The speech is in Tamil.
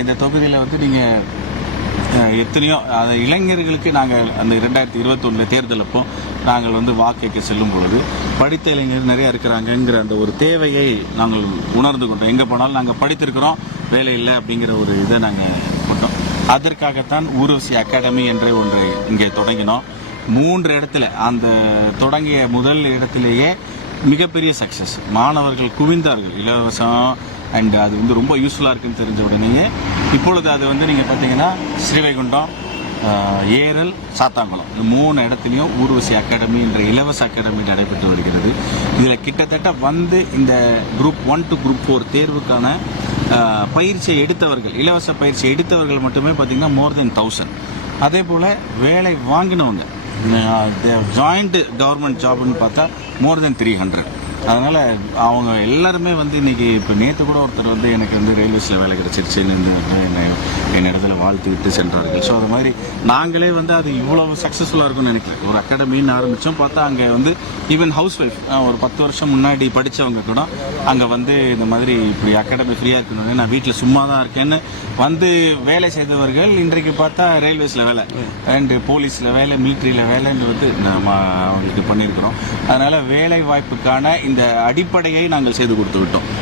இந்த தொகுதியில் வந்து நீங்கள் எத்தனையோ இளைஞர்களுக்கு நாங்கள் அந்த 2021 தேர்தல் அப்போ நாங்கள் வந்து வாக்கு செல்லும் பொழுது படித்த இளைஞர் நிறையா இருக்கிறாங்கங்கிற அந்த ஒரு தேவையை நாங்கள் உணர்ந்து கொண்டோம். எங்கே போனாலும் நாங்கள் படித்திருக்கிறோம், வேலை இல்லை அப்படிங்கிற ஒரு இதை நாங்கள் கொண்டோம். அதற்காகத்தான் ஊர்வசி அகாடமி என்ற ஒன்றை இங்கே தொடங்கினோம். 3 இடத்துல அந்த தொடங்கிய முதல் இடத்திலேயே மிகப்பெரிய சக்ஸஸ். மாணவர்கள் குவிந்தார்கள். இலவசம் அண்ட் அது வந்து ரொம்ப யூஸ்ஃபுல்லாக இருக்குன்னு தெரிஞ்ச உடனேயே இப்பொழுது அது வந்து நீங்கள் பார்த்தீங்கன்னா ஸ்ரீவைகுண்டம், ஏரல், சாத்தாங்குளம் இந்த 3 இடத்துலையும் ஊர்வசி அகாடமி என்ற இலவச அகாடமி நடைபெற்று வருகிறது. இதில் கிட்டத்தட்ட வந்து இந்த குரூப் 1 to குரூப் 4 தேர்வுக்கான பயிற்சியை எடுத்தவர்கள், இலவச பயிற்சி எடுத்தவர்கள் மட்டுமே பார்த்தீங்கன்னா மோர் தென் 1000. அதே போல் வேலை வாங்கினவங்க ஜாயிண்ட் கவர்மெண்ட் ஜாப்னு பார்த்தா மோர் தென் 300. அதனால் அவங்க எல்லாருமே வந்து இன்றைக்கி இப்போ நேற்று கூட ஒருத்தர் வந்து எனக்கு வந்து ரயில்வேஸில் வேலை கிடச்சிருச்சுன்னு என் இடத்துல வாழ்த்துக்கிட்டு சென்றார்கள். ஸோ அது மாதிரி நாங்களே வந்து அது இவ்வளோ சக்ஸஸ்ஃபுல்லாக இருக்கும்னு நினைக்கிறேன். ஒரு அகாடமின்னு ஆரம்பித்தோம், பார்த்தா அங்கே வந்து ஈவன் ஹவுஸ் ஒய்ஃப் ஒரு 10 வருஷம் முன்னாடி படித்தவங்க கூட அங்கே வந்து இந்த மாதிரி இப்படி அகாடமி ஃப்ரீயாக இருக்கணும், நான் வீட்டில் சும்மா தான் இருக்கேன்னு வந்து வேலை செய்தவர்கள் இன்றைக்கு பார்த்தா ரயில்வேஸில் வேலை அண்டு போலீஸில் வேலை, மிலிட்ரியில் வேலைன்னு வந்து நம்ம அவங்களுக்கு பண்ணியிருக்கிறோம். அதனால் வேலை வாய்ப்புக்கான இந்த அடிப்படையை நாங்கள் செய்து கொடுத்து விட்டோம்.